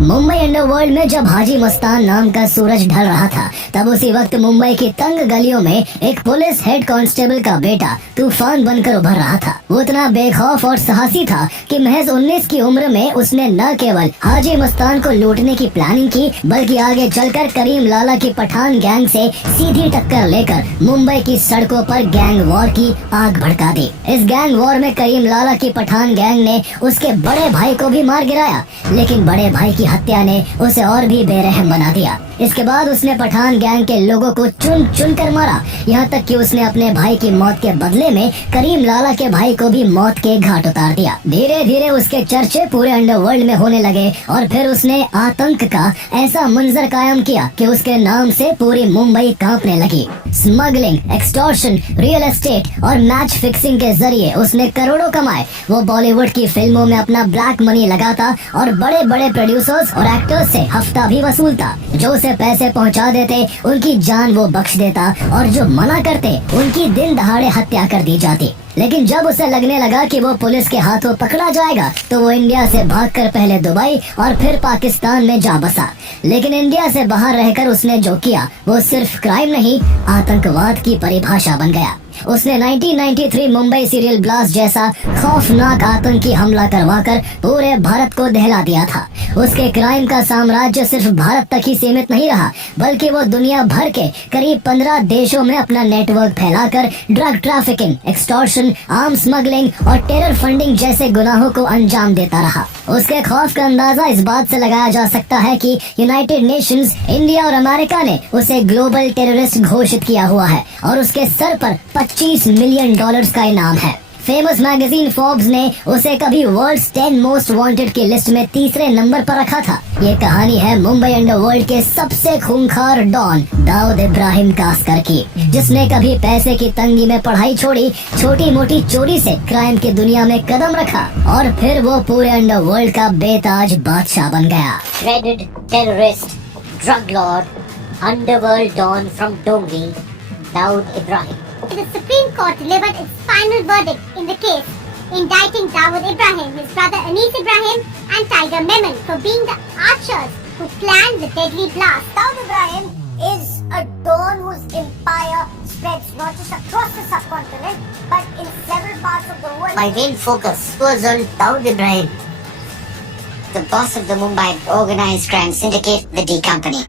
Mumbai underworld में जब हाजी मस्तान नाम का सूरज ढल रहा था, तब उसी वक्त मुंबई की तंग गलियों में एक पुलिस हेड कांस्टेबल का बेटा तूफान बनकर उभर रहा था। वो इतना बेखौफ और साहसी था कि महज 19 की उम्र में उसने न केवल हाजी मस्तान को लूटने की प्लानिंग की, बल्कि आगे चलकर करीम लाला की पठान गैंग से सीधी टक्कर लेकर मुंबई की सड़कों पर गैंग वॉर की आग भड़का दी। इस गैंग वॉर में करीम लाला की पठान गैंग ने उसके बड़े भाई को भी मार गिराया, लेकिन बड़े भाई की हत्या ने उसे और भी बेरहम बना दिया। इसके बाद उसने पठान गैंग के लोगों को चुन चुन कर मारा, यहाँ तक कि उसने अपने भाई की मौत के बदले में करीम लाला के भाई को भी मौत के घाट उतार दिया। धीरे धीरे उसके चर्चे पूरे अंडरवर्ल्ड में होने लगे और फिर उसने आतंक का ऐसा मंजर कायम किया कि उसके नाम से पूरी मुंबई कांपने लगी। स्मगलिंग, एक्सटॉर्शन, रियल एस्टेट और मैच फिक्सिंग के जरिए उसने करोड़ों कमाए। वो बॉलीवुड की फिल्मों में अपना ब्लैक मनी लगाता और बड़े बड़े प्रोड्यूसर्स और एक्टर्स से हफ्ता भी वसूलता। जो उसे पैसे पहुंचा देते उनकी जान वो बख्श देता और जो मना करते उनकी दिन दहाड़े हत्या कर दी जाती। लेकिन जब उसे लगने लगा कि वो पुलिस के हाथों पकड़ा जाएगा, तो वो इंडिया से भागकर पहले दुबई और फिर पाकिस्तान में जा बसा। लेकिन इंडिया से बाहर रहकर उसने जो किया वो सिर्फ क्राइम नहीं, आतंकवाद की परिभाषा बन गया। उसने 1993 मुंबई सीरियल ब्लास्ट जैसा खौफनाक आतंकी हमला करवाकर पूरे भारत को दहला दिया था। उसके क्राइम का साम्राज्य सिर्फ भारत तक ही सीमित नहीं रहा, बल्कि वो दुनिया भर के करीब 15 देशों में अपना नेटवर्क फैलाकर drug trafficking, extortion, arms smuggling और टेरर फंडिंग जैसे गुनाहों को अंजाम देता रहा। उसके खौफ का अंदाजा इस बात से लगाया जा सकता है कि यूनाइटेड नेशंस, इंडिया और अमेरिका ने उसे ग्लोबल टेररिस्ट घोषित किया हुआ है और उसके सर पर $25 मिलियन का इनाम है। फेमस मैगजीन फोर्ब्स ने उसे कभी वर्ल्ड्स 10 मोस्ट वांटेड की लिस्ट में तीसरे नंबर पर रखा था। ये कहानी है मुंबई अंडरवर्ल्ड के सबसे खूंखार डॉन दाऊद इब्राहिम कास्कर की, जिसने कभी पैसे की तंगी में पढ़ाई छोड़ी, छोटी मोटी चोरी से क्राइम की दुनिया में कदम रखा और फिर वो पूरे अंडरवर्ल्ड का बेताज बादशाह बन गया। Dreaded terrorist, drug lord, underworld don from Dongri, Dawood Ibrahim. The Supreme Court delivered its final verdict in the case, indicting Dawood Ibrahim, his brother Anis Ibrahim and Tiger Memon for being the archers who planned the deadly blast. Dawood Ibrahim is a don whose empire spreads not just across the subcontinent, but in several parts of the world. My main focus was on Dawood Ibrahim, the boss of the Mumbai organized crime syndicate, the D Company.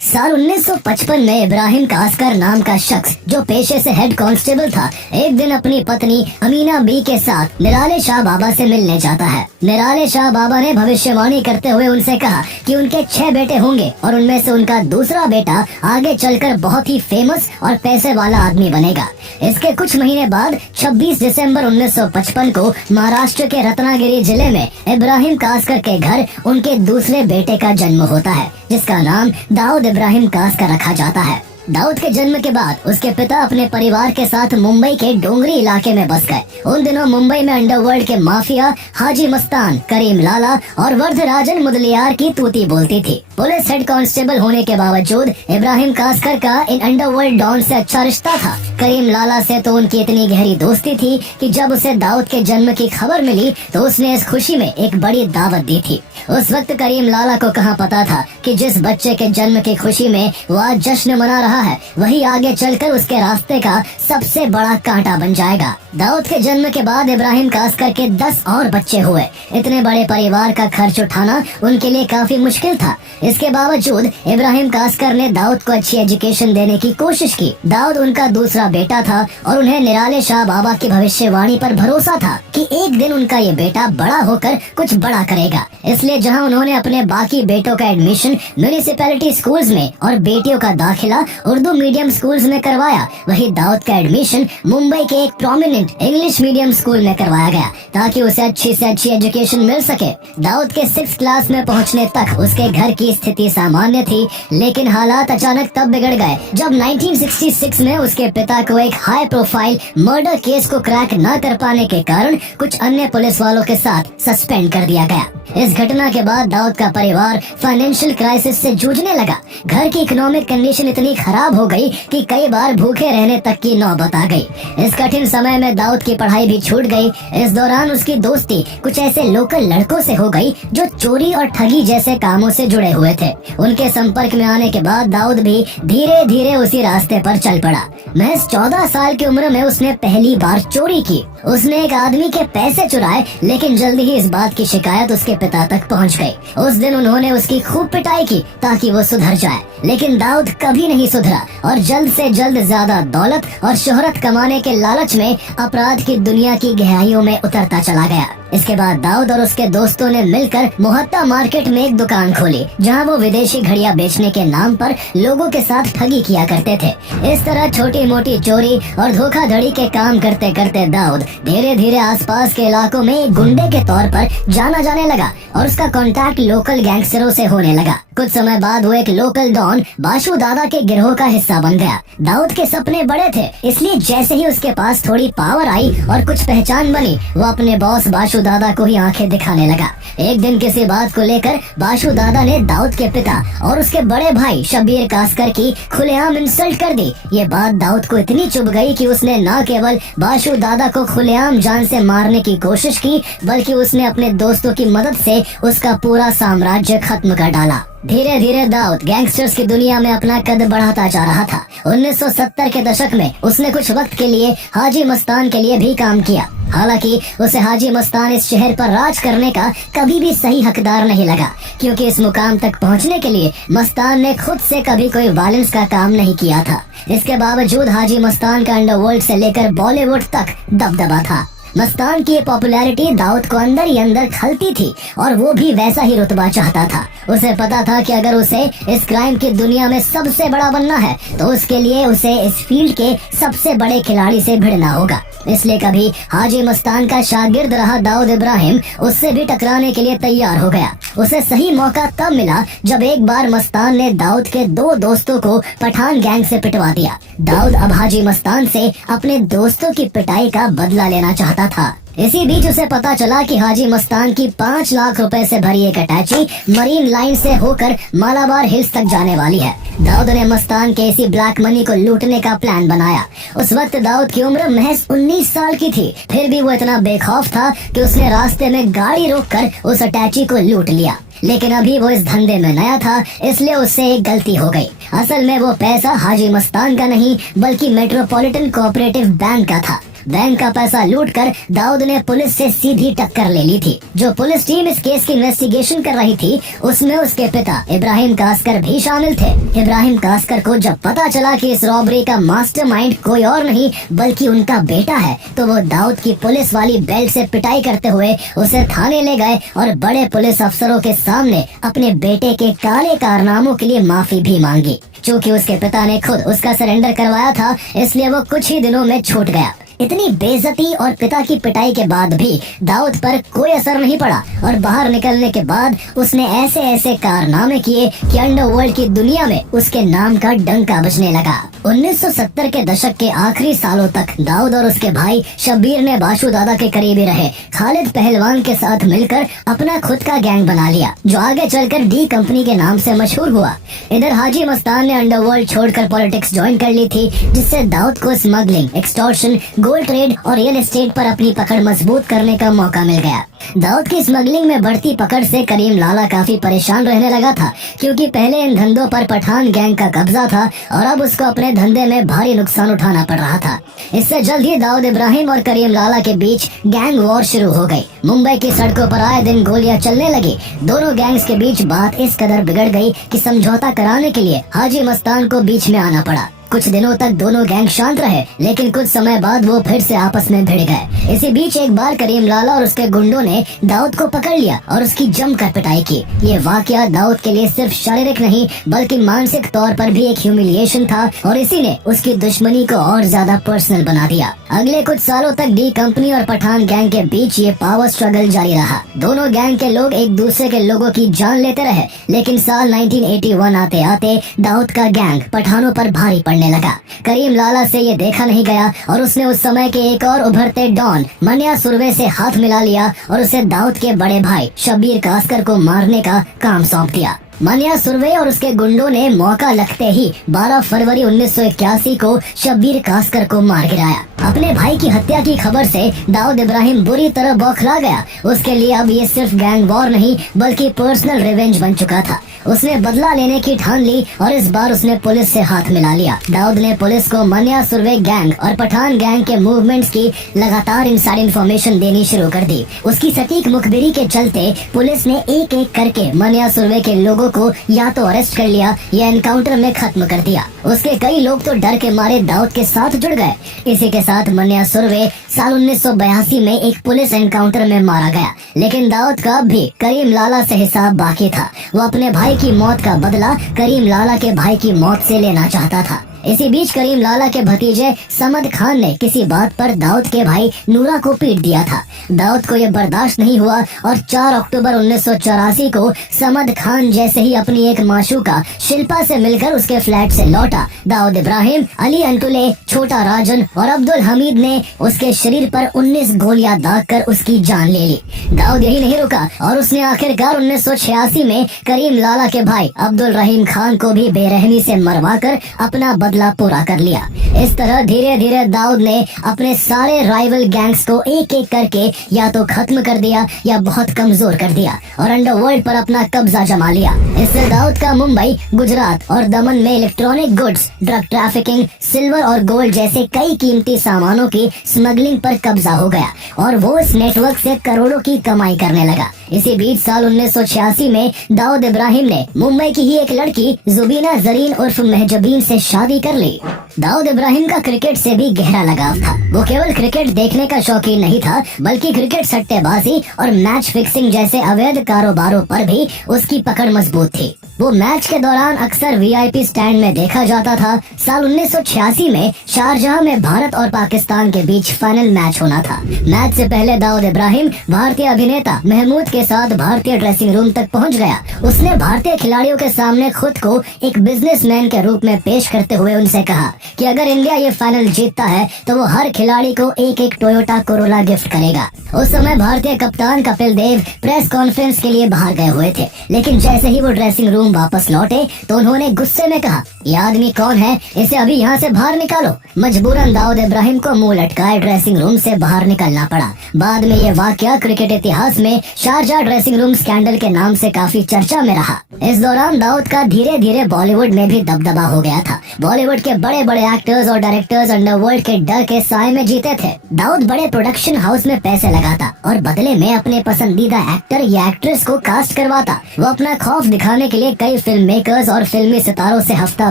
साल 1955 में इब्राहिम कास्कर नाम का शख्स, जो पेशे से head constable था, एक दिन अपनी पत्नी अमीना बी के साथ निराले शाह बाबा से मिलने जाता है। निराले शाह बाबा ने भविष्यवाणी करते हुए उनसे कहा कि उनके 6 बेटे होंगे और उनमें से उनका दूसरा बेटा आगे चलकर बहुत ही फेमस और पैसे वाला आदमी बनेगा। इसके कुछ महीने बाद 26 दिसंबर 1955 को महाराष्ट्र के रत्नागिरी जिले में इब्राहिम कास्कर के घर उनके दूसरे बेटे का जन्म होता है, जिसका नाम दाऊद इब्राहिम कास्कर रखा जाता है। दाऊद के जन्म के बाद उसके पिता अपने परिवार के साथ मुंबई के डोंगरी इलाके में बस गए। उन दिनों मुंबई में अंडरवर्ल्ड के माफिया हाजी मस्तान, करीम लाला और वरदराजन मुदलियार की तूती बोलती थी। पुलिस हेड कांस्टेबल होने के बावजूद इब्राहिम कास्कर का इन अंडरवर्ल्ड डॉन से अच्छा रिश्ता था। करीम लाला से तो उनकी इतनी गहरी दोस्ती थी कि जब उसे दाऊद के जन्म की खबर मिली तो उसने इस खुशी में एक बड़ी दावत दी थी। उस वक्त करीम लाला को कहाँ पता था कि जिस बच्चे के जन्म की खुशी में वो आज जश्न मना रहा है, वही आगे चलकर उसके रास्ते का सबसे बड़ा कांटा बन जाएगा। दाऊद के जन्म के बाद इब्राहिम कास्कर के 10 और बच्चे हुए। इतने बड़े परिवार का खर्च उठाना उनके लिए काफी मुश्किल था। इसके बावजूद इब्राहिम कास्कर ने दाऊद को अच्छी एजुकेशन देने की कोशिश की। दाऊद उनका दूसरा बेटा था और उन्हें निराले शाह बाबा की भविष्यवाणी पर भरोसा था कि एक दिन उनका ये बेटा बड़ा होकर कुछ बड़ा करेगा। इसलिए जहां उन्होंने अपने बाकी बेटों का एडमिशन म्युनिसिपैलिटी स्कूल्स में और बेटियों का दाखिला उर्दू मीडियम स्कूल्स में करवाया, वही दाऊद का एडमिशन मुंबई के एक प्रोमिनेंट इंग्लिश मीडियम स्कूल में करवाया गया ताकि उसे अच्छी से अच्छी एजुकेशन मिल सके। दाऊद के 6th क्लास में पहुंचने तक उसके घर की स्थिति सामान्य थी, लेकिन हालात अचानक तब बिगड़ गए जब 1966 में उसके पिता को एक हाई प्रोफाइल मर्डर केस को क्रैक न कर पाने के कारण कुछ अन्य पुलिस वालों के साथ सस्पेंड कर दिया गया। इस घटना के बाद दाऊद का परिवार फाइनेंशियल क्राइसिस से जूझने लगा। घर की इकोनॉमिक कंडीशन इतनी खराब हो गई कि कई बार भूखे रहने तक की नौबत आ गई। इस कठिन समय में दाऊद की पढ़ाई भी छूट गई। इस दौरान उसकी दोस्ती कुछ ऐसे लोकल लड़कों से हो गई जो चोरी और ठगी जैसे कामों से जुड़े हुए थे। उनके संपर्क में आने के बाद दाऊद भी धीरे धीरे उसी रास्ते पर चल पड़ा। महज 14 साल की उम्र में उसने पहली बार चोरी की। उसने एक आदमी के पैसे चुराए, लेकिन जल्दी ही इस बात की शिकायत उसके पिता तक पहुंच गई। उस दिन उन्होंने उसकी खूब पिटाई की ताकि वो सुधर जाए, लेकिन दाऊद कभी नहीं सुधरा और जल्द से जल्द ज्यादा दौलत और शोहरत कमाने के लालच में अपराध की दुनिया की गहराइयों में उतरता चला गया। इसके बाद दाऊद और उसके दोस्तों ने मिलकर मोहत्ता मार्केट में एक दुकान खोली, जहां वो विदेशी घड़ियां बेचने के नाम पर लोगों के साथ ठगी किया करते थे। इस तरह छोटी मोटी चोरी और धोखाधड़ी के काम करते करते दाऊद धीरे धीरे आसपास के इलाकों में एक गुंडे के तौर पर जाना जाने लगा और उसका कांटेक्ट लोकल गैंगस्टरों से होने लगा। कुछ समय बाद वो एक लोकल डॉन बाशु दादा के गिरोह का हिस्सा बन गया। दाऊद के सपने बड़े थे, इसलिए जैसे ही उसके पास थोड़ी पावर आई और कुछ पहचान बनी, वो अपने बॉस बाशु दादा को ही आंखें दिखाने लगा। एक दिन किसी बात को लेकर बाशु दादा ने दाऊद के पिता और उसके बड़े भाई शब्बीर कासकर की खुलेआम इंसल्ट कर दी। ये बात दाऊद को इतनी चुभ गई कि उसने न केवल बाशु दादा को खुलेआम जान से मारने की कोशिश की, बल्कि उसने अपने दोस्तों की मदद से उसका पूरा साम्राज्य खत्म कर डाला। धीरे धीरे दाऊद गैंगस्टर्स की दुनिया में अपना कद बढ़ाता जा रहा था। 1970 के दशक में उसने कुछ वक्त के लिए हाजी मस्तान के लिए भी काम किया। हालांकि उसे हाजी मस्तान इस शहर पर राज करने का कभी भी सही हकदार नहीं लगा, क्योंकि इस मुकाम तक पहुंचने के लिए मस्तान ने खुद से कभी कोई वायलेंस का काम नहीं किया था। इसके बावजूद हाजी मस्तान का अंडरवर्ल्ड से लेकर बॉलीवुड तक दबदबा था। मस्तान की पॉपुलैरिटी दाऊद को अंदर ही अंदर खलती थी और वो भी वैसा ही रुतबा चाहता था। उसे पता था कि अगर उसे इस क्राइम की दुनिया में सबसे बड़ा बनना है तो उसके लिए उसे इस फील्ड के सबसे बड़े खिलाड़ी से भिड़ना होगा। इसलिए कभी हाजी मस्तान का शागिर्द रहा दाऊद इब्राहिम उससे भी टकराने के लिए तैयार हो गया। उसे सही मौका तब मिला जब एक बार मस्तान ने दाऊद के 2 दोस्तों को पठान गैंग से पिटवा दिया। दाऊद अब हाजी मस्तान से अपने दोस्तों की पिटाई का बदला लेना चाहता था। इसी बीच उसे पता चला कि हाजी मस्तान की 5 लाख रुपए से भरी एक अटैची मरीन लाइन से होकर मालाबार हिल्स तक जाने वाली है। दाऊद ने मस्तान के इसी ब्लैक मनी को लूटने का प्लान बनाया। उस वक्त दाऊद की उम्र महज 19 साल की थी, फिर भी वो इतना बेखौफ था कि उसने रास्ते में गाड़ी रोककर उस अटैची को लूट लिया। लेकिन अभी वो इस धंधे में नया था, इसलिए उससे एक गलती हो गई। असल में वो पैसा हाजी मस्तान का नहीं बल्कि मेट्रोपॉलिटन कोऑपरेटिव बैंक का था। बैंक का पैसा लूटकर दाऊद ने पुलिस से सीधी टक्कर ले ली थी। जो पुलिस टीम इस केस की इन्वेस्टिगेशन कर रही थी उसमें उसके पिता इब्राहिम कासकर भी शामिल थे। इब्राहिम कासकर को जब पता चला कि इस रॉबरी का मास्टरमाइंड कोई और नहीं बल्कि उनका बेटा है, तो वो दाऊद की पुलिस वाली बेल्ट से पिटाई करते हुए उसे थाने ले गए और बड़े पुलिस अफसरों के सामने अपने बेटे के काले कारनामों के लिए माफी भी मांगी। चूँकि उसके पिता ने खुद उसका सरेंडर करवाया था, इसलिए वो कुछ ही दिनों में छूट गया। इतनी बेइज्जती और पिता की पिटाई के बाद भी दाऊद पर कोई असर नहीं पड़ा और बाहर निकलने के बाद उसने ऐसे ऐसे कारनामे किए कि अंडरवर्ल्ड की दुनिया में उसके नाम का डंका बजने लगा। 1970 के दशक के आखिरी सालों तक दाऊद और उसके भाई शब्बीर ने बाशु दादा के करीबी रहे खालिद पहलवान के साथ मिलकर अपना खुद का गैंग बना लिया, जो आगे चलकर डी कंपनी के नाम से मशहूर हुआ। इधर हाजी मस्तान ने अंडरवर्ल्ड छोड़कर पॉलिटिक्स ज्वाइन कर ली थी, जिससे दाऊद को स्मगलिंग, एक्सटॉर्शन, गोल्ड ट्रेड और रियल एस्टेट पर अपनी पकड़ मजबूत करने का मौका मिल गया। दाऊद की स्मगलिंग में बढ़ती पकड़ से करीम लाला काफी परेशान रहने लगा था, क्योंकि पहले इन धंधों पर पठान गैंग का कब्जा था और अब उसको अपने धंधे में भारी नुकसान उठाना पड़ रहा था। इससे जल्द ही दाऊद इब्राहिम और करीम लाला के बीच गैंग वॉर शुरू हो गई। मुंबई की सड़कों पर आए दिन गोलियां चलने लगी। दोनों गैंग्स के बीच बात इस कदर बिगड़ गई कि समझौता कराने के लिए हाजी मस्तान को बीच में आना पड़ा। कुछ दिनों तक दोनों गैंग शांत रहे, लेकिन कुछ समय बाद वो फिर से आपस में भिड़ गए। इसी बीच एक बार करीम लाला और उसके गुंडों ने दाऊद को पकड़ लिया और उसकी जमकर पिटाई की। ये वाकया दाऊद के लिए सिर्फ शारीरिक नहीं बल्कि मानसिक तौर पर भी एक ह्यूमिलिएशन था और इसी ने उसकी दुश्मनी को और ज्यादा पर्सनल बना दिया। अगले कुछ सालों तक डी कंपनी और पठान गैंग के बीच ये पावर स्ट्रगल जारी रहा। दोनों गैंग के लोग एक दूसरे के लोगों की जान लेते रहे, लेकिन साल 1981 आते आते दाऊद का गैंग पठानों पर भारी पड़ने लगा। करीम लाला से ये देखा नहीं गया और उसने उस समय के एक और उभरते डॉन मन्या सुरवे से हाथ मिला लिया और उसे दाऊद के बड़े भाई शब्बीर कास्कर को मारने का काम सौंप दिया। मन्या सुरवे और उसके गुंडों ने मौका लगते ही 12 फरवरी 1981 को शब्बीर कास्कर को मार गिराया। अपने भाई की हत्या की खबर से दाऊद इब्राहिम बुरी तरह बौखला गया। उसके लिए अब ये सिर्फ गैंग वॉर नहीं बल्कि पर्सनल रिवेंज बन चुका था। उसने बदला लेने की ठान ली और इस बार उसने पुलिस से हाथ मिला लिया। दाऊद ने पुलिस को मन्या सुरवे गैंग और पठान गैंग के मूवमेंट्स की लगातार इनसाइड इन्फॉर्मेशन देनी शुरू कर दी। उसकी सटीक मुखबिरी के चलते पुलिस ने एक एक करके मन्या सुरवे के लोगों को या तो अरेस्ट कर लिया या एनकाउंटर में खत्म कर दिया। उसके कई लोग तो डर के मारे दाऊद के साथ जुड़ गए। इसी के साथ मन्या सुरवे साल 1982 में एक पुलिस एनकाउंटर में मारा गया, लेकिन दाऊद का भी करीम लाला से हिसाब बाकी था। वो अपने भाई की मौत का बदला करीम लाला के भाई की मौत से लेना चाहता था। इसी बीच करीम लाला के भतीजे समद खान ने किसी बात पर दाऊद के भाई नूरा को पीट दिया था। दाऊद को यह बर्दाश्त नहीं हुआ और 4 अक्टूबर 1984 को समद खान जैसे ही अपनी एक माशूका शिल्पा से मिलकर उसके फ्लैट से लौटा, दाऊद इब्राहिम, अली अंटुले, छोटा राजन और अब्दुल हमीद ने उसके शरीर पर 19 गोलियां दागकर उसकी जान ले ली। दाऊद यही नहीं रुका और उसने आखिरकार 1986 में करीम लाला के भाई अब्दुल रहीम खान को भी बेरहमी से मरवाकर अपना बदला पूरा कर लिया। इस तरह धीरे धीरे दाऊद ने अपने सारे राइवल गैंग्स को एक एक करके या तो खत्म कर दिया या बहुत कमजोर कर दिया और अंडरवर्ल्ड पर अपना कब्जा जमा लिया। इससे दाऊद का मुंबई, गुजरात और दमन में electronic goods, drug trafficking, silver और गोल्ड जैसे कई कीमती सामानों की स्मगलिंग पर कब्जा हो गया और वो इस नेटवर्क से करोड़ों की कमाई करने लगा। इसी बीच साल 1986 में दाऊद इब्राहिम ने मुंबई की ही एक लड़की जुबीना जरीन उर्फ महजबीन से शादी कर ली। दाऊद इब्राहिम का क्रिकेट से भी गहरा लगाव था। वो केवल क्रिकेट देखने का शौकीन नहीं था बल्कि क्रिकेट सट्टेबाजी और मैच फिक्सिंग जैसे अवैध कारोबारों पर भी उसकी पकड़ मजबूत थी। वो मैच के दौरान अक्सर वीआईपी स्टैंड में देखा जाता था। साल 1986 में शारजाह में भारत और पाकिस्तान के बीच फाइनल मैच होना था। मैच से पहले दाऊद इब्राहिम भारतीय अभिनेता महमूद के साथ भारतीय ड्रेसिंग रूम तक पहुंच गया। उसने भारतीय खिलाड़ियों के सामने खुद को एक बिजनेसमैन के रूप में पेश करते हुए उनसे कहा कि अगर इंडिया ये फाइनल जीतता है तो वो हर खिलाड़ी को एक एक टोयोटा कोरोला गिफ्ट करेगा। उस समय भारतीय कप्तान कपिल देव प्रेस कॉन्फ्रेंस के लिए बाहर गए हुए थे, लेकिन जैसे ही वो ड्रेसिंग रूम वापस लौटे तो उन्होंने गुस्से में कहा, ये आदमी कौन है, इसे अभी यहाँ से बाहर निकालो। मजबूरन दाऊद इब्राहिम को मुंह लटकाए ड्रेसिंग रूम से बाहर निकलना पड़ा। बाद में ये वाकया क्रिकेट इतिहास में शारजाह ड्रेसिंग रूम स्कैंडल के नाम से काफी चर्चा में रहा। इस दौरान दाऊद का धीरे धीरे बॉलीवुड में भी दबदबा हो गया था। बॉलीवुड के बड़े बड़े एक्टर्स और डायरेक्टर्स अंडरवर्ल्ड के डर के साए में जीते थे। दाऊद बड़े प्रोडक्शन हाउस में पैसे लगाता और बदले में अपने पसंदीदा एक्टर या एक्ट्रेस को कास्ट करवाता। वो अपना खौफ दिखाने के लिए कई फिल्म मेकर्स और फिल्मी सितारों से हफ्ता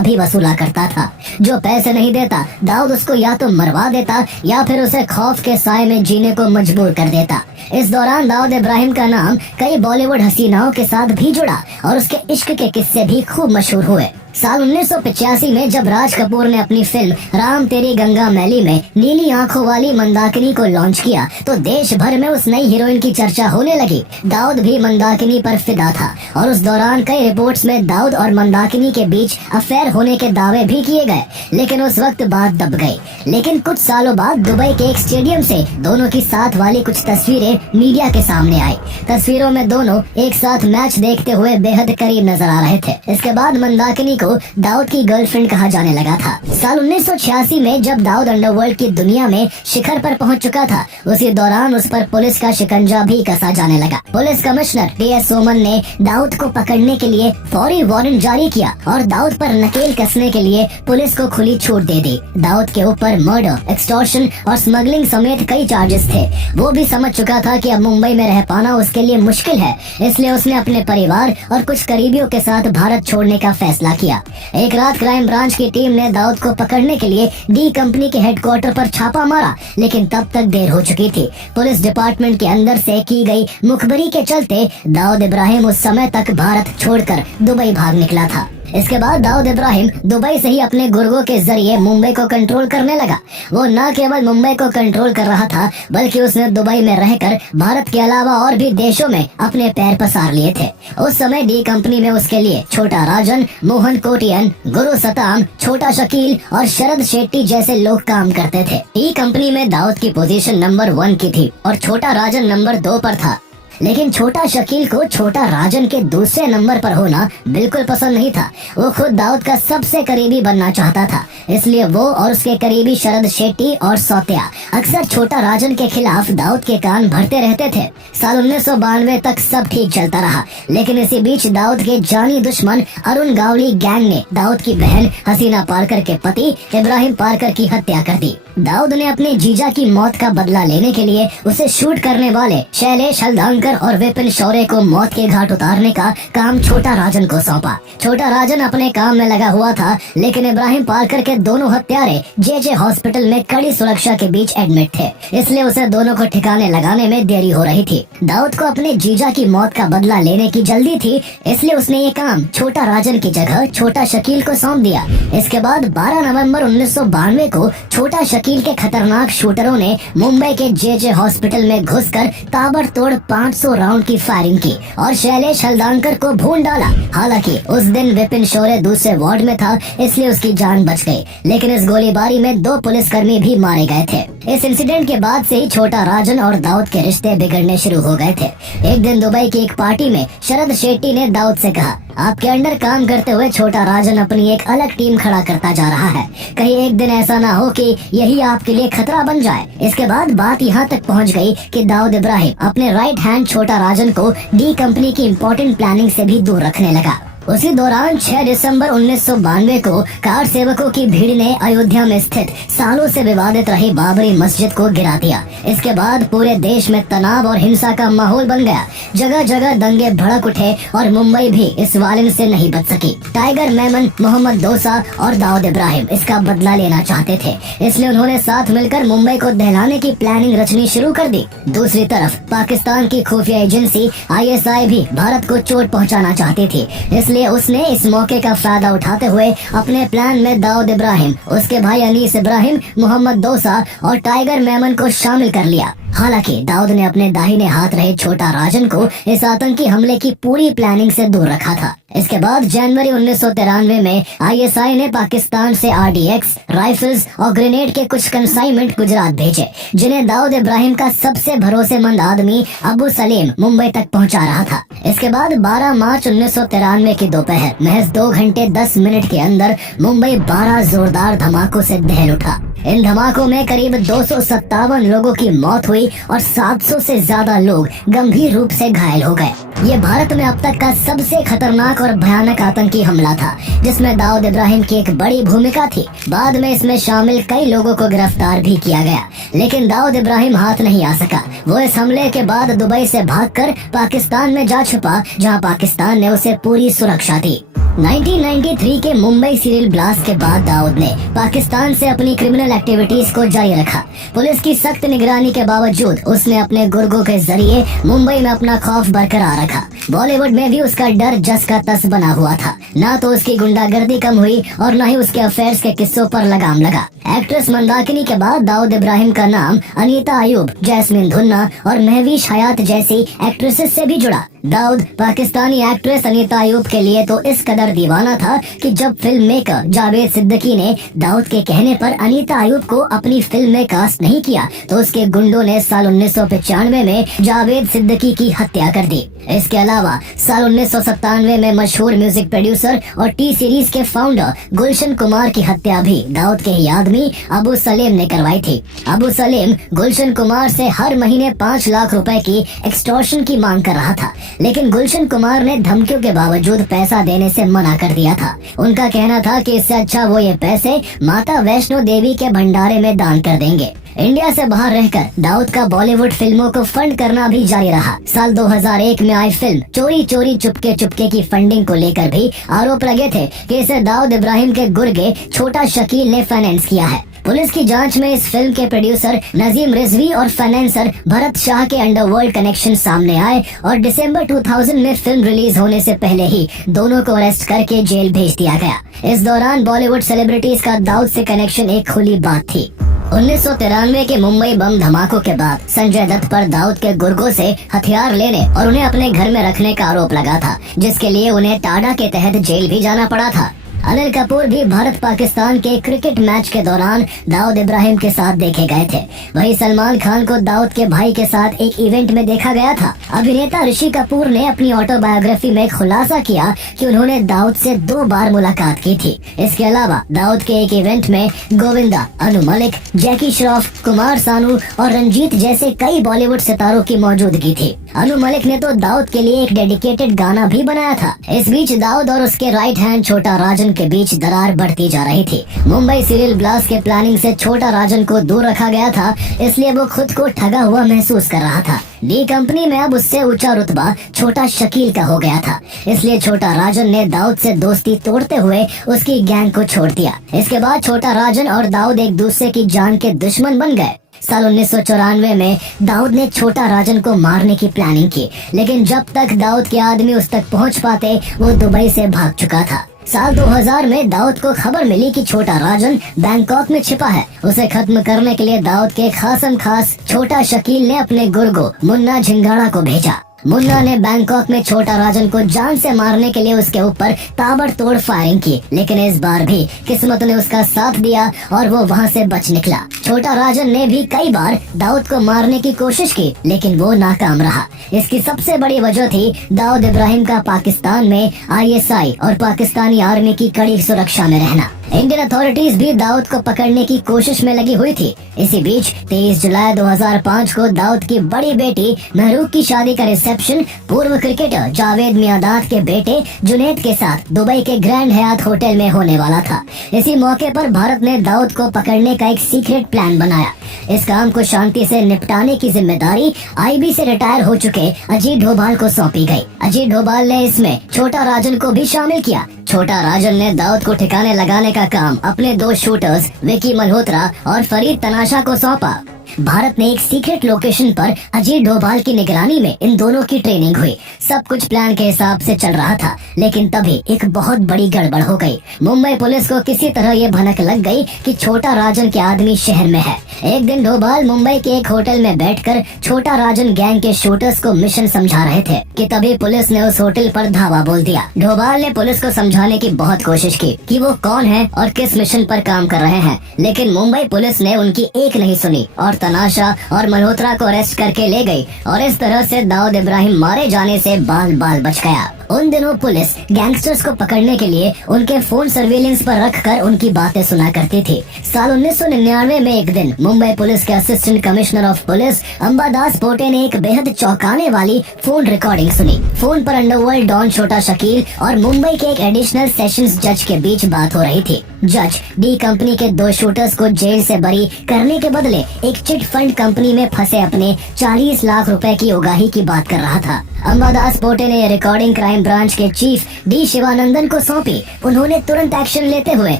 भी वसूला करता था। जो पैसे नहीं देता दाऊद उसको या तो मरवा देता या फिर उसे खौफ के साए में जीने को मजबूर कर देता। इस दौरान दाऊद इब्राहिम का नाम कई बॉलीवुड हसीनाओं के साथ भी जुड़ा और उसके इश्क के किस्से भी खूब मशहूर हुए। साल 1985 में जब राज कपूर ने अपनी फिल्म राम तेरी गंगा मैली में नीली आंखों वाली मंदाकिनी को लॉन्च किया तो देश भर में उस नई हीरोइन की चर्चा होने लगी। दाऊद भी मंदाकिनी पर फिदा था और उस दौरान कई रिपोर्ट्स में दाऊद और मंदाकिनी के बीच अफेयर होने के दावे भी किए गए, लेकिन उस वक्त बात दब गई। लेकिन कुछ सालों बाद दुबई के एक स्टेडियम से दोनों की साथ वाली कुछ तस्वीरें मीडिया के सामने आई। तस्वीरों में दोनों एक साथ मैच देखते हुए बेहद करीब नजर आ रहे थे। इसके बाद मंदाकिनी दाऊद की गर्लफ्रेंड कहा जाने लगा था। साल 1986 में जब दाऊद अंडरवर्ल्ड की दुनिया में शिखर पर पहुंच चुका था, उसी दौरान उस पर पुलिस का शिकंजा भी कसा जाने लगा। पुलिस कमिश्नर टीएस सोमन ने दाऊद को पकड़ने के लिए फौरी वारंट जारी किया और दाऊद पर नकेल कसने के लिए पुलिस को खुली छूट दे दी। दाऊद के ऊपर मर्डर, एक्सटॉर्शन और स्मगलिंग समेत कई चार्जेस थे। वो भी समझ चुका था कि अब मुंबई में रह पाना उसके लिए मुश्किल है, इसलिए उसने अपने परिवार और कुछ करीबियों के साथ भारत छोड़ने का फैसला किया। किया। एक रात क्राइम ब्रांच की टीम ने दाऊद को पकड़ने के लिए डी कंपनी के हेडक्वार्टर पर छापा मारा, लेकिन तब तक देर हो चुकी थी। पुलिस डिपार्टमेंट के अंदर से की गई मुखबरी के चलते दाऊद इब्राहिम उस समय तक भारत छोड़कर दुबई भाग निकला था। इसके बाद दाऊद इब्राहिम दुबई से ही अपने गुर्गों के जरिए मुंबई को कंट्रोल करने लगा। वो न केवल मुंबई को कंट्रोल कर रहा था, बल्कि उसने दुबई में रहकर भारत के अलावा और भी देशों में अपने पैर पसार लिए थे। उस समय डी कंपनी में उसके लिए छोटा राजन, मोहन कोटियन, गुरु सताम, छोटा शकील और शरद शेट्टी जैसे लोग काम करते थे। डी कंपनी में दाऊद की पोजीशन नंबर 1 की थी और छोटा राजन नंबर 2 पर था। लेकिन छोटा शकील को छोटा राजन के दूसरे नंबर पर होना बिल्कुल पसंद नहीं था। वो खुद दाऊद का सबसे करीबी बनना चाहता था, इसलिए वो और उसके करीबी शरद शेट्टी और सौतिया अक्सर छोटा राजन के खिलाफ दाऊद के कान भरते रहते थे। साल 1992 तक सब ठीक चलता रहा, लेकिन इसी बीच दाऊद के जानी दुश्मन अरुण गावली गैंग ने दाऊद की बहन हसीना पारकर के पति इब्राहिम पारकर की हत्या कर दी। दाऊद ने अपने जीजा की मौत का बदला लेने के लिए उसे शूट करने वाले शैलेश हल्दांकर और विपिन शौर्य को मौत के घाट उतारने का काम छोटा राजन को सौंपा। छोटा राजन अपने काम में लगा हुआ था, लेकिन इब्राहिम पारकर के दोनों हत्यारे जे हॉस्पिटल में कड़ी सुरक्षा के बीच एडमिट थे, इसलिए उसे दोनों को ठिकाने लगाने में देरी हो रही थी। दाऊद को अपने जीजा की मौत का बदला लेने की जल्दी थी, इसलिए उसने ये काम छोटा राजन की जगह छोटा शकील को सौंप दिया। इसके बाद 12 नवंबर 1992 को छोटा शकील के खतरनाक शूटरों ने मुंबई के जे हॉस्पिटल में घुसकर ताबड़तोड़ 500 राउंड की फायरिंग की और शैलेश हल्दांकर को भून डाला। हालांकि उस दिन विपिन शौर्य दूसरे वार्ड में था, इसलिए उसकी जान बच गई, लेकिन इस गोलीबारी में 2 पुलिसकर्मी भी मारे गए थे। इस इंसिडेंट के बाद से ही छोटा राजन और दाऊद के रिश्ते बिगड़ने शुरू हो गए थे। एक दिन दुबई की एक पार्टी में शरद शेट्टी ने दाऊद से कहा, आपके अंडर काम करते हुए छोटा राजन अपनी एक अलग टीम खड़ा करता जा रहा है, कहीं एक दिन ऐसा ना हो कि यही आपके लिए खतरा बन जाए। इसके बाद बात यहाँ तक पहुँच गई कि दाऊद इब्राहिम अपने राइट हैंड छोटा राजन को डी कंपनी की इम्पोर्टेंट प्लानिंग से भी दूर रखने लगा। उसी दौरान 6 दिसंबर 1992 को कार सेवकों की भीड़ ने अयोध्या में स्थित सालों से विवादित रही बाबरी मस्जिद को गिरा दिया। इसके बाद पूरे देश में तनाव और हिंसा का माहौल बन गया। जगह जगह दंगे भड़क उठे और मुंबई भी इस वायलेंस से नहीं बच सकी। टाइगर मेमन, मोहम्मद दोसा और दाऊद इब्राहिम इसका बदला लेना चाहते थे, इसलिए उन्होंने साथ मिलकर मुंबई को दहलाने की प्लानिंग रचनी शुरू कर दी। दूसरी तरफ पाकिस्तान की खुफिया एजेंसी ISI भी भारत को चोट पहुँचाना चाहती थी, इसलिए उसने इस मौके का फायदा उठाते हुए अपने प्लान में दाऊद इब्राहिम, उसके भाई अनीस इब्राहिम, मोहम्मद दोसा और टाइगर मेमन को शामिल कर लिया। हालांकि दाऊद ने अपने दाहिने हाथ रहे छोटा राजन को इस आतंकी हमले की पूरी प्लानिंग से दूर रखा था। इसके बाद जनवरी 1993 में ISI ने पाकिस्तान से RDX, राइफल्स और ग्रेनेड के कुछ कंसाइनमेंट गुजरात भेजे, जिन्हें दाऊद इब्राहिम का सबसे भरोसेमंद आदमी अबू सलीम मुंबई तक पहुंचा रहा था। इसके बाद 12 मार्च 1993 की दोपहर महज 2 घंटे 10 मिनट के अंदर मुंबई 12 जोरदार धमाकों से दहल उठा। इन धमाकों में करीब 257 लोगों की मौत हुई और 700 से ज्यादा लोग गंभीर रूप से घायल हो गए। ये भारत में अब तक का सबसे खतरनाक और भयानक आतंकी हमला था, जिसमें दाऊद इब्राहिम की एक बड़ी भूमिका थी। बाद में इसमें शामिल कई लोगों को गिरफ्तार भी किया गया, लेकिन दाऊद इब्राहिम हाथ नहीं आ सका। वो इस हमले के बाद दुबई से भागकर पाकिस्तान में जा छुपा, जहां पाकिस्तान ने उसे पूरी सुरक्षा दी। 1993 के मुंबई सीरियल ब्लास्ट के बाद दाऊद ने पाकिस्तान से अपनी क्रिमिनल एक्टिविटीज को जारी रखा। पुलिस की सख्त निगरानी के बावजूद उसने अपने गुर्गों के जरिए मुंबई में अपना खौफ बरकरार रखा। बॉलीवुड में भी उसका डर जस का तस बना हुआ था। ना तो उसकी गुंडागर्दी कम हुई और न ही उसके अफेयर्स के किस्सों पर लगाम लगा। एक्ट्रेस मंदाकिनी के बाद दाऊद इब्राहिम का नाम अनीता अयूब, जैस्मिन धुन्ना और महवीश हयात जैसी एक्ट्रेसेस से भी जुड़ा। दाऊद पाकिस्तानी एक्ट्रेस अनीता अयूब के लिए तो इस कदर दीवाना था कि जब फिल्म मेकर जावेद सिद्दीकी ने दाऊद के कहने पर अनीता अयूब को अपनी फिल्म में कास्ट नहीं किया, तो उसके गुंडों ने साल 1995 में जावेद सिद्दीकी की हत्या कर दी। इसके अलावा साल 1997 में मशहूर म्यूजिक प्रोड्यूसर और टी सीरीज के फाउंडर गुलशन कुमार की हत्या भी दाऊद के ही आदमी अबू सलीम ने करवाई थी। अबू सलीम गुलशन कुमार से हर महीने 5 लाख रुपए की एक्सटॉर्शन की मांग कर रहा था, लेकिन गुलशन कुमार ने धमकियों के बावजूद पैसा देने से मना कर दिया था। उनका कहना था कि इससे अच्छा वो ये पैसे माता वैष्णो देवी के भंडारे में दान कर देंगे। इंडिया से बाहर रहकर दाऊद का बॉलीवुड फिल्मों को फंड करना भी जारी रहा। साल 2001 में आई फिल्म चोरी चोरी चुपके चुपके की फंडिंग को लेकर भी आरोप लगे थे कि इसे दाऊद इब्राहिम के गुर्गे छोटा शकील ने फाइनेंस किया है। पुलिस की जांच में इस फिल्म के प्रोड्यूसर नजीम रिजवी और फाइनेंसर भरत शाह के अंडरवर्ल्ड कनेक्शन सामने आए और दिसंबर 2000 में फिल्म रिलीज होने से पहले ही दोनों को अरेस्ट करके जेल भेज दिया गया। इस दौरान बॉलीवुड सेलिब्रिटीज का दाऊद से कनेक्शन एक खुली बात थी। 1993 के मुंबई बम धमाकों के बाद संजय दत्त पर दाऊद के गुर्गों से हथियार लेने और उन्हें अपने घर में रखने का आरोप लगा था, जिसके लिए उन्हें टाडा के तहत जेल भी जाना पड़ा था। अनिल कपूर भी भारत पाकिस्तान के क्रिकेट मैच के दौरान दाऊद इब्राहिम के साथ देखे गए थे। वहीं सलमान खान को दाऊद के भाई के साथ एक इवेंट में देखा गया था। अभिनेता ऋषि कपूर ने अपनी ऑटोबायोग्राफी में खुलासा किया कि उन्होंने दाऊद से 2 बार मुलाकात की थी। इसके अलावा दाऊद के एक इवेंट में गोविंदा, अनु मलिक, जैकी श्रॉफ, कुमार सानू और रंजीत जैसे कई बॉलीवुड सितारों की मौजूदगी थी। अनु मलिक ने तो दाऊद के लिए एक डेडिकेटेड गाना भी बनाया था। इस बीच दाऊद और उसके राइट हैंड छोटा राजन के बीच दरार बढ़ती जा रही थी। मुंबई सीरियल ब्लास्ट के प्लानिंग से छोटा राजन को दूर रखा गया था, इसलिए वो खुद को ठगा हुआ महसूस कर रहा था। डी कंपनी में अब उससे ऊंचा रुतबा छोटा शकील का हो गया था, इसलिए छोटा राजन ने दाऊद से दोस्ती तोड़ते हुए उसकी गैंग को छोड़ दिया। इसके बाद छोटा राजन और दाऊद एक दूसरे की जान के दुश्मन बन गए। साल 1994 में दाऊद ने छोटा राजन को मारने की प्लानिंग की, लेकिन जब तक दाऊद के आदमी उस तक पहुंच पाते वो दुबई से भाग चुका था। साल 2000 में दाऊद को खबर मिली कि छोटा राजन बैंकॉक में छिपा है। उसे खत्म करने के लिए दाऊद के खासम खास छोटा शकील ने अपने गुर्गो मुन्ना झिंगाड़ा को भेजा। मुन्ना ने बैंकॉक में छोटा राजन को जान से मारने के लिए उसके ऊपर ताबड़तोड़ फायरिंग की, लेकिन इस बार भी किस्मत ने उसका साथ दिया और वो वहाँ से बच निकला। छोटा राजन ने भी कई बार दाऊद को मारने की कोशिश की, लेकिन वो नाकाम रहा। इसकी सबसे बड़ी वजह थी दाऊद इब्राहिम का पाकिस्तान में ISI और पाकिस्तानी आर्मी की कड़ी सुरक्षा में रहना। इंडियन अथॉरिटीज भी दाऊद को पकड़ने की कोशिश में लगी हुई थी। इसी बीच 23 जुलाई 2005 को दाऊद की बड़ी बेटी महरूक की शादी का रिसेप्शन पूर्व क्रिकेटर जावेद मियादाद के बेटे जुनैद के साथ दुबई के ग्रैंड हयात होटल में होने वाला था। इसी मौके पर भारत ने दाऊद को पकड़ने का एक सीक्रेट प्लान बनाया। इस काम को शांति से निपटाने की जिम्मेदारी IB से रिटायर हो चुके अजीत डोभाल को सौंपी गई। अजीत डोभाल ने इसमें छोटा राजन को भी शामिल किया। छोटा राजन ने दाऊद को ठिकाने लगाने का काम अपने 2 शूटर्स विकी मल्होत्रा और फरीद तनाशा को सौंपा। भारत ने एक सीक्रेट लोकेशन पर अजीत डोभाल की निगरानी में इन दोनों की ट्रेनिंग हुई। सब कुछ प्लान के हिसाब से चल रहा था, लेकिन तभी एक बहुत बड़ी गड़बड़ हो गई। मुंबई पुलिस को किसी तरह ये भनक लग गई कि छोटा राजन के आदमी शहर में है। एक दिन डोभाल मुंबई के एक होटल में बैठकर छोटा राजन गैंग के शूटर्स को मिशन समझा रहे थे कि तभी पुलिस ने उस होटल पर धावा बोल दिया। डोभाल ने पुलिस को समझाने की बहुत कोशिश की कि वो कौन है और किस मिशन पर काम कर रहे हैं, लेकिन मुंबई पुलिस ने उनकी एक नहीं सुनी और तनाशा और मल्होत्रा को अरेस्ट करके ले गई और इस तरह से दाऊद इब्राहिम मारे जाने से बाल बाल बच गया। उन दिनों पुलिस गैंगस्टर्स को पकड़ने के लिए उनके फोन सर्विलेंस पर रखकर उनकी बातें सुना करती थी। साल 1999 में एक दिन मुंबई पुलिस के assistant commissioner of police Ambadas Pote ने एक बेहद चौंकाने वाली फोन रिकॉर्डिंग सुनी। फोन पर अंडरवर्ल्ड डॉन छोटा शकील और मुंबई के एक एडिशनल सेशंस जज के बीच बात हो रही थी। जज डी कंपनी के 2 शूटर्स को जेल से बरी करने के बदले एक चिट फंड कंपनी में फंसे अपने 40 लाख रुपए की उगाही की बात कर रहा था। अंबादास पोटे ने रिकॉर्डिंग क्राइम ब्रांच के चीफ डी शिवानंदन को सौंपी। उन्होंने तुरंत एक्शन लेते हुए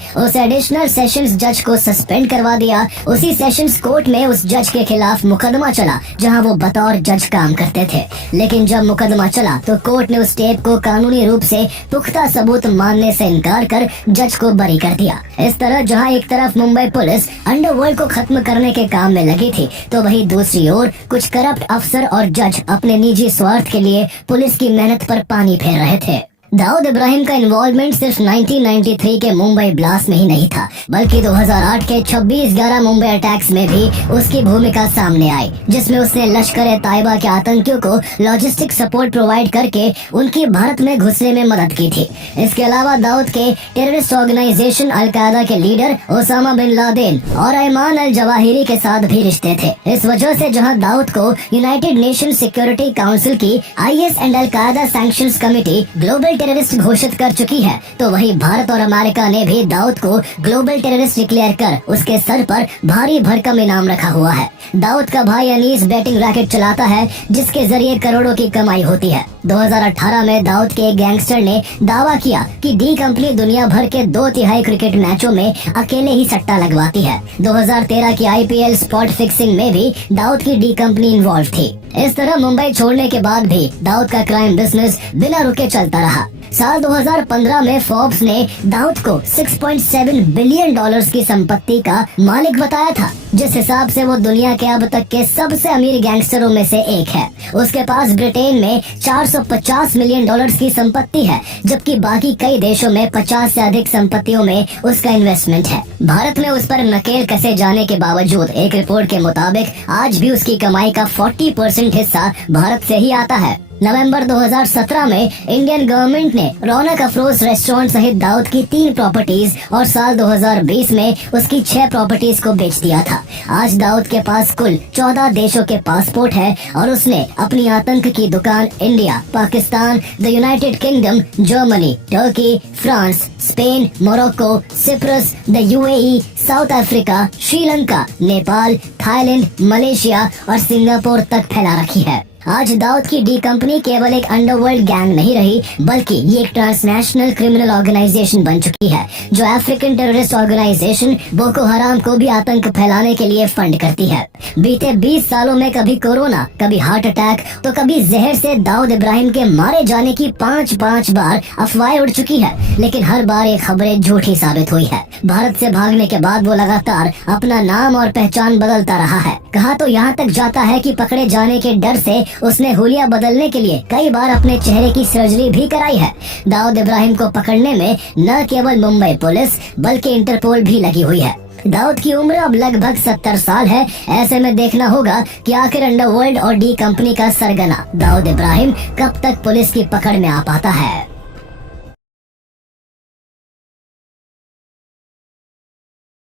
उस एडिशनल सेशंस जज को सस्पेंड करवा दिया। उसी सेशंस कोर्ट में उस जज के खिलाफ मुकदमा चला जहां वो बतौर जज काम करते थे, लेकिन जब मुकदमा चला तो कोर्ट ने उस टेप को कानूनी रूप से पुख्ता सबूत मानने से इनकार कर जज को बरी कर दिया। इस तरह जहां एक तरफ मुंबई पुलिस अंडरवर्ल्ड को खत्म करने के काम में लगी थी, तो वहीं दूसरी ओर कुछ करप्ट अफसर और जज अपने निजी स्वार्थ के लिए पुलिस की मेहनत पर पानी फेर रहे थे। दाऊद इब्राहिम का इन्वॉल्वमेंट सिर्फ 1993 के मुंबई ब्लास्ट में ही नहीं था, बल्कि 2008 के 26/11 मुंबई अटैक्स में भी उसकी भूमिका सामने आई, जिसमें उसने लश्कर-ए-तैयबा के आतंकियों को लॉजिस्टिक सपोर्ट प्रोवाइड करके उनकी भारत में घुसने में मदद की थी। इसके अलावा दाऊद के टेररिस्ट ऑर्गेनाइजेशन अल-कायदा के लीडर ओसामा बिन लादेन और अयमान अल जवाहिरी के साथ भी रिश्ते थे। इस वजह से जहां दाऊद को यूनाइटेड नेशन सिक्योरिटी काउंसिल की IS and Al Qaeda sanctions committee global global terrorist घोषित कर चुकी है, तो वही भारत और अमेरिका ने भी दाऊद को ग्लोबल टेररिस्ट डिक्लेयर कर उसके सर पर भारी भरकम इनाम रखा हुआ है। दाऊद का भाई अनीस बैटिंग रैकेट चलाता है, जिसके जरिए करोड़ों की कमाई होती है। 2018 में दाऊद के एक गैंगस्टर ने दावा किया कि डी कंपनी दुनिया भर के 2/3 क्रिकेट मैचों में अकेले ही सट्टा लगवाती है। 2013 की IPL स्पॉट फिक्सिंग में भी दाऊद की डी कंपनी इन्वॉल्व थी। इस तरह मुंबई छोड़ने के बाद भी दाऊद का क्राइम बिजनेस बिना रुके चलता रहा। साल 2015 में फोर्ब्स ने दाऊद को $6.7 बिलियन की संपत्ति का मालिक बताया था, जिस हिसाब से वो दुनिया के अब तक के सबसे अमीर गैंगस्टरों में से एक है। उसके पास ब्रिटेन में $450 मिलियन की संपत्ति है, जबकि बाकी कई देशों में 50 से अधिक संपत्तियों में उसका इन्वेस्टमेंट है। भारत में उस पर नकेल कसे जाने के बावजूद एक रिपोर्ट के मुताबिक आज भी उसकी कमाई का 40% हिस्सा भारत से ही आता है। नवंबर 2017 में इंडियन गवर्नमेंट ने रौनक अफरोज रेस्टोरेंट सहित दाऊद की 3 प्रॉपर्टीज और साल 2020 में उसकी 6 प्रॉपर्टीज को बेच दिया था। आज दाऊद के पास कुल 14 देशों के पासपोर्ट है और उसने अपनी आतंक की दुकान India, Pakistan, the United kingdom, Germany, Turkey, France, Spain, Morocco, Cyprus, the UAE, south Africa, Sri Lanka, Nepal, Thailand, Malaysia और सिंगापुर तक फैला रखी है। आज दाऊद की डी कंपनी केवल एक अंडरवर्ल्ड गैंग नहीं रही, बल्कि ये एक ट्रांसनेशनल क्रिमिनल ऑर्गेनाइजेशन बन चुकी है, जो अफ्रीकन टेररिस्ट ऑर्गेनाइजेशन बोको हराम को भी आतंक फैलाने के लिए फंड करती है। बीते 20 सालों में कभी कोरोना, कभी हार्ट अटैक, तो कभी जहर से दाऊद इब्राहिम के मारे जाने की 5 बार अफवाहें उड़ चुकी है, लेकिन हर बार ये खबरें झूठी साबित हुई है। भारत से भागने के बाद वो लगातार अपना नाम और पहचान बदलता रहा है। कहा तो यहाँ तक जाता है कि पकड़े जाने के डर से उसने हुलिया बदलने के लिए कई बार अपने चेहरे की सर्जरी भी कराई है। दाऊद इब्राहिम को पकड़ने में न केवल मुंबई पुलिस बल्कि इंटरपोल भी लगी हुई है। दाऊद की उम्र अब लगभग 70 साल है। ऐसे में देखना होगा कि आखिर अंडरवर्ल्ड और डी कंपनी का सरगना दाऊद इब्राहिम कब तक पुलिस की पकड़ में आ पाता है।